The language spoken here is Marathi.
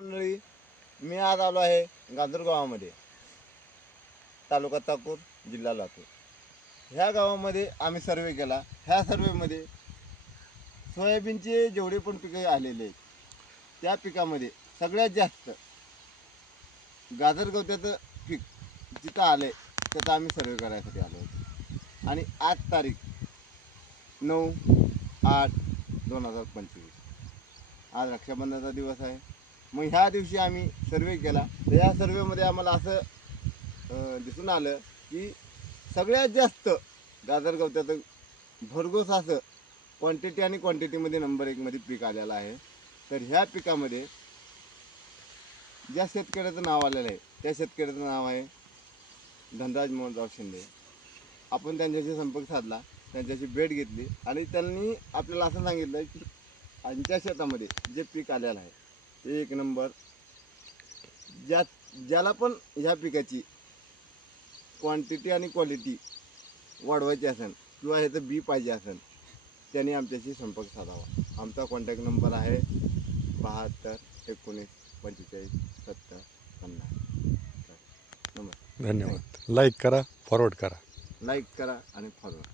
मंडळी, मी आज आलो आहे गाजर गावामध्ये, तालुका ताकूर, जिल्हा लातूर. ह्या गावामध्ये आम्ही सर्वे केला. ह्या सर्वेमध्ये सोयाबीनचे जेवढे पण पिके आलेले आहेत त्या पिकामध्ये सगळ्यात जास्त गाजर गवत्याचं पीक जिथं आलं आहे त्याचा आम्ही सर्वे करायसाठी आलो होतो. आणि आज तारीख 9/8/2025, आज रक्षाबंधनाचा दिवस आहे. मग ह्या दिवशी आम्ही सर्वे केला. तर या सर्वेमध्ये आम्हाला असं दिसून आलं की सगळ्यात जास्त गाजर गवत्याचं भरघोस असं क्वांटिटी आणि क्वांटिटीमध्ये नंबर 1 मध्ये पीक आलेलं आहे. तर ह्या पिकामध्ये ज्या शेतकऱ्याचं नाव आलेलं आहे त्या शेतकऱ्याचं नाव आहे धनराज मोहनराव शिंदे. आपण त्यांच्याशी संपर्क साधला, त्यांच्याशी भेट घेतली आणि त्यांनी आपल्याला असं सांगितलं की आमच्या शेतामध्ये जे पीक आलेलं आहे ते 1 नंबर. ज्याला पण ह्या पिकाची क्वांटिटी आणि क्वालिटी वाढवायची असेल किंवा ह्याचं बी पाहिजे असेल त्यांनी आमच्याशी संपर्क साधावा. आमचा कॉन्टॅक्ट नंबर आहे 72 19 45 70 50. नमस्कार. धन्यवाद. लाईक करा, फॉरवर्ड करा. लाईक करा आणि फॉरवर्ड.